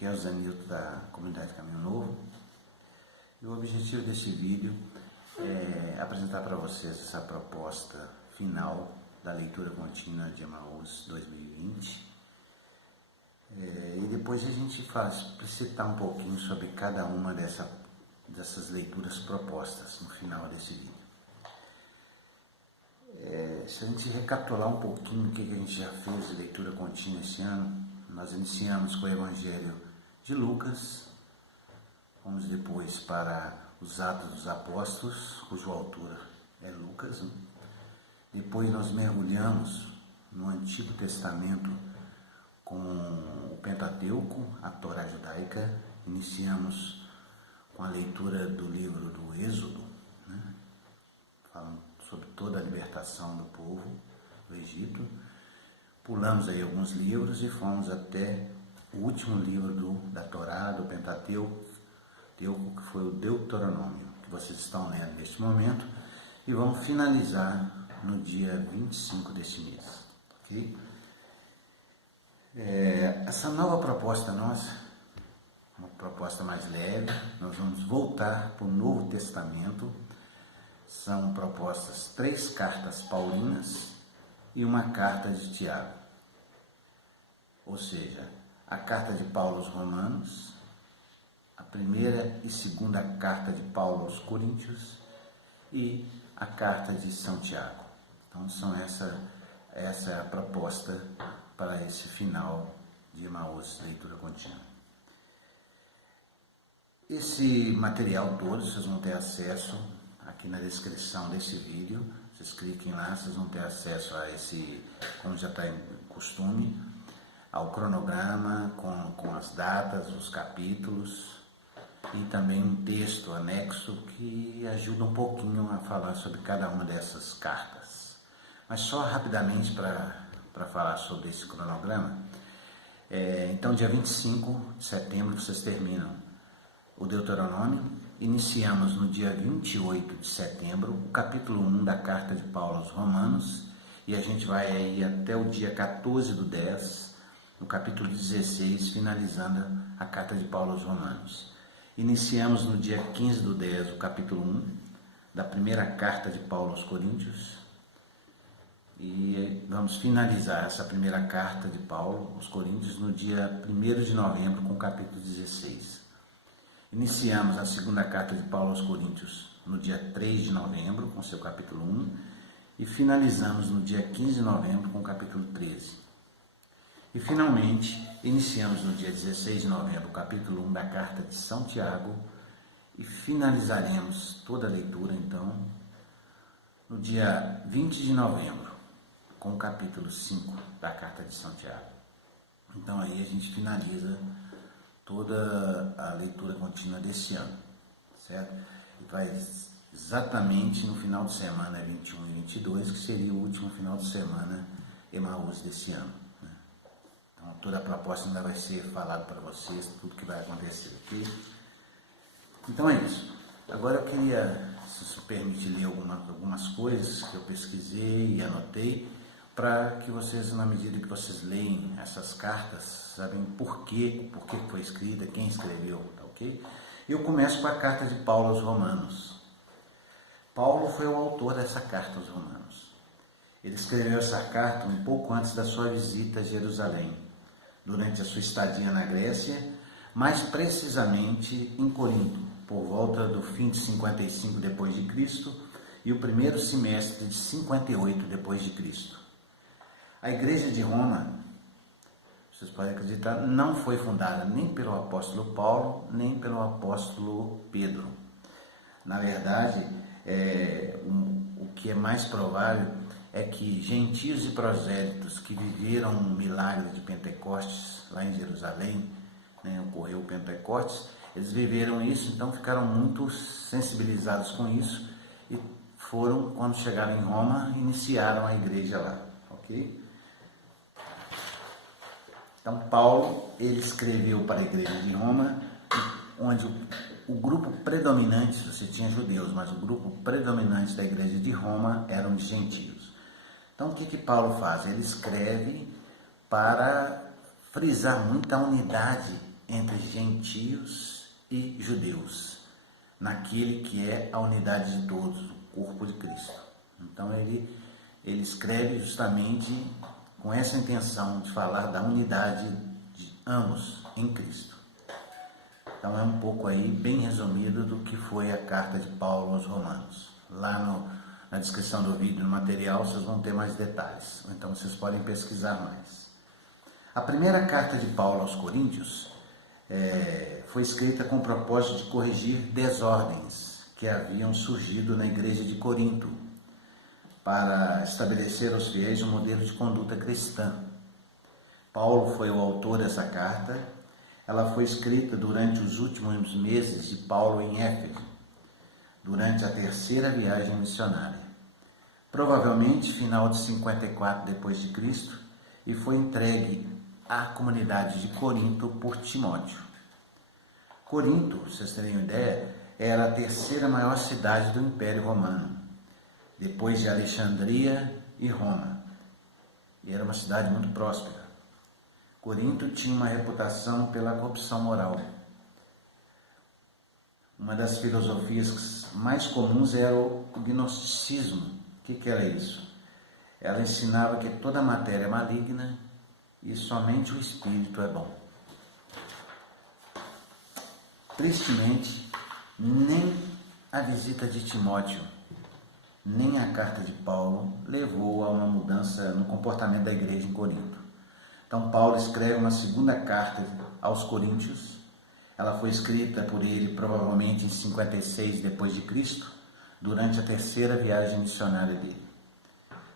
Aqui é o Zanilton da Comunidade Caminho Novo e o objetivo desse vídeo é apresentar para vocês essa proposta final da leitura contínua de Emaús 2020 e depois a gente explicitar um pouquinho sobre cada uma dessas leituras propostas no final desse vídeo. Se a gente recapitular um pouquinho o que a gente já fez de leitura contínua esse ano, nós iniciamos com o Evangelho de Lucas, fomos depois para os Atos dos Apóstolos, cujo autor é Lucas. Depois nós mergulhamos no Antigo Testamento com o Pentateuco, a Torá judaica. Iniciamos com a leitura do livro do Êxodo, falando sobre toda a libertação do povo do Egito. Pulamos aí alguns livros e fomos até o último livro da Torá, do Pentateuco, que foi o Deuteronômio, que vocês estão lendo neste momento, e vamos finalizar no dia 25 deste mês. Okay? Essa nova proposta nossa, uma proposta mais leve, nós vamos voltar para o Novo Testamento. São propostas 3 cartas paulinas e uma carta de Tiago. Ou seja, a carta de Paulo aos Romanos, a primeira e segunda carta de Paulo aos Coríntios e a carta de São Tiago. Então, essa é a proposta para esse final de Emaús, leitura contínua. Esse material todo vocês vão ter acesso aqui na descrição desse vídeo. Vocês cliquem lá, vocês vão ter acesso a esse, como já está em costume, ao cronograma com as datas, os capítulos e também um texto anexo que ajuda um pouquinho a falar sobre cada uma dessas cartas. Mas só rapidamente para falar sobre esse cronograma. Então, dia 25 de setembro vocês terminam o Deuteronômio. Iniciamos no dia 28 de setembro o capítulo 1 da carta de Paulo aos Romanos e a gente vai aí até o dia 14/10, no capítulo 16, finalizando a carta de Paulo aos Romanos. Iniciamos no dia 15/10 o capítulo 1 da primeira carta de Paulo aos Coríntios e vamos finalizar essa primeira carta de Paulo aos Coríntios no dia 1º de novembro com o capítulo 16. Iniciamos a segunda carta de Paulo aos Coríntios no dia 3 de novembro com seu capítulo 1 e finalizamos no dia 15 de novembro com o capítulo 13. E finalmente, iniciamos no dia 16 de novembro o capítulo 1 da carta de São Tiago e finalizaremos toda a leitura, então, no dia 20 de novembro, com o capítulo 5 da carta de São Tiago. Então aí a gente finaliza toda a leitura contínua desse ano, certo? E vai exatamente no final de semana 21 e 22, que seria o último final de semana Emaús desse ano. Então, toda a proposta ainda vai ser falada para vocês, tudo que vai acontecer, ok? Então é isso. Agora eu queria, se isso permite, ler algumas coisas que eu pesquisei e anotei, para que vocês, na medida que vocês leem essas cartas, sabem por que foi escrita, quem escreveu, tá ok? Eu começo com a carta de Paulo aos Romanos. Paulo foi o autor dessa carta aos Romanos. Ele escreveu essa carta um pouco antes da sua visita a Jerusalém, durante a sua estadia na Grécia, mais precisamente em Corinto, por volta do fim de 55 depois de Cristo e o primeiro semestre de 58 depois de Cristo. A igreja de Roma, vocês podem acreditar, não foi fundada nem pelo apóstolo Paulo, nem pelo apóstolo Pedro. Na verdade, o que é mais provável é que gentios e prosélitos que viveram o milagre de Pentecostes, lá em Jerusalém, ocorreu o Pentecostes, eles viveram isso, então ficaram muito sensibilizados com isso e foram, quando chegaram em Roma, iniciaram a igreja lá, ok? Então Paulo, ele escreveu para a igreja de Roma, onde o grupo predominante, você tinha judeus, mas o grupo predominante da igreja de Roma eram os gentios. Então o que Paulo faz? Ele escreve para frisar muito a unidade entre gentios e judeus, naquele que é a unidade de todos, o corpo de Cristo. Então ele escreve justamente com essa intenção de falar da unidade de ambos em Cristo. Então é um pouco aí, bem resumido, do que foi a carta de Paulo aos Romanos. Lá na descrição do vídeo, no material, vocês vão ter mais detalhes. Então vocês podem pesquisar mais. A primeira carta de Paulo aos Coríntios foi escrita com o propósito de corrigir desordens que haviam surgido na igreja de Corinto, para estabelecer aos fiéis um modelo de conduta cristã. Paulo foi o autor dessa carta. Ela foi escrita durante os últimos meses de Paulo em Éfeso, durante a terceira viagem missionária, provavelmente final de 54 depois de Cristo, e foi entregue à comunidade de Corinto por Timóteo. Corinto, para vocês terem uma ideia, era a terceira maior cidade do Império Romano, depois de Alexandria e Roma, e era uma cidade muito próspera. Corinto tinha uma reputação pela corrupção moral. Uma das filosofias mais comuns era o gnosticismo. O que era isso? Ela ensinava que toda matéria é maligna e somente o espírito é bom. Tristemente, nem a visita de Timóteo, nem a carta de Paulo levou a uma mudança no comportamento da igreja em Corinto. Então Paulo escreve uma segunda carta aos Coríntios. Ela foi escrita por ele provavelmente em 56 depois de Cristo, durante a terceira viagem missionária dele.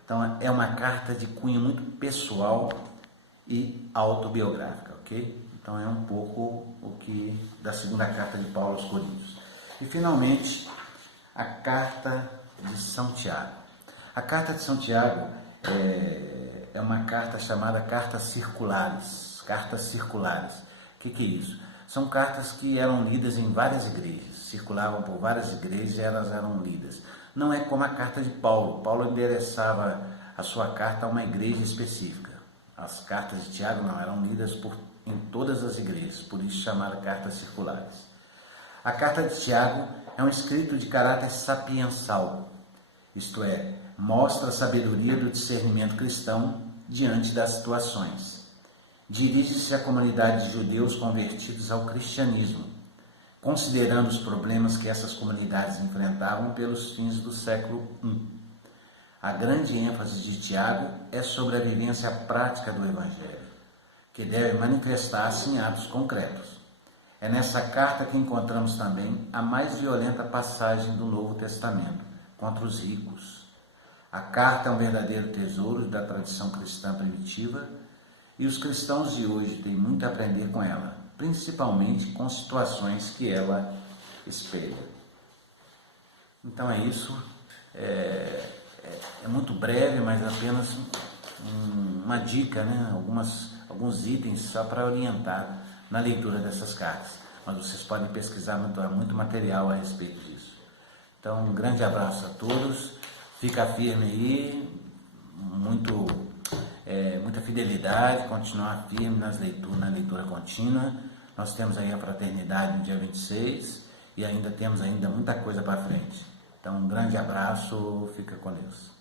Então é uma carta de cunho muito pessoal e autobiográfica, ok? Então é um pouco o que da segunda carta de Paulo aos Coríntios. E finalmente a carta de São Tiago. A carta de São Tiago é uma carta chamada cartas circulares. Cartas circulares. O que é isso? São cartas que eram lidas em várias igrejas, circulavam por várias igrejas e elas eram lidas. Não é como a carta de Paulo. Paulo endereçava a sua carta a uma igreja específica. As cartas de Tiago não, eram lidas em todas as igrejas, por isso chamada cartas circulares. A carta de Tiago é um escrito de caráter sapiensal, isto é, mostra a sabedoria do discernimento cristão diante das situações. Dirige-se à comunidade de judeus convertidos ao cristianismo, considerando os problemas que essas comunidades enfrentavam pelos fins do século I. A grande ênfase de Tiago é sobre a vivência prática do Evangelho, que deve manifestar-se em atos concretos. É nessa carta que encontramos também a mais violenta passagem do Novo Testamento, contra os ricos. A carta é um verdadeiro tesouro da tradição cristã primitiva e os cristãos de hoje têm muito a aprender com ela, principalmente com situações que ela espelha. Então é isso, é muito breve, mas apenas uma dica, né? Alguns itens só para orientar na leitura dessas cartas, mas vocês podem pesquisar muito material a respeito disso. Então, um grande abraço a todos, fica firme aí, muita fidelidade, continuar firme na leitura contínua. Nós temos aí a fraternidade no dia 26 e ainda temos muita coisa para frente. Então, um grande abraço, fica com Deus.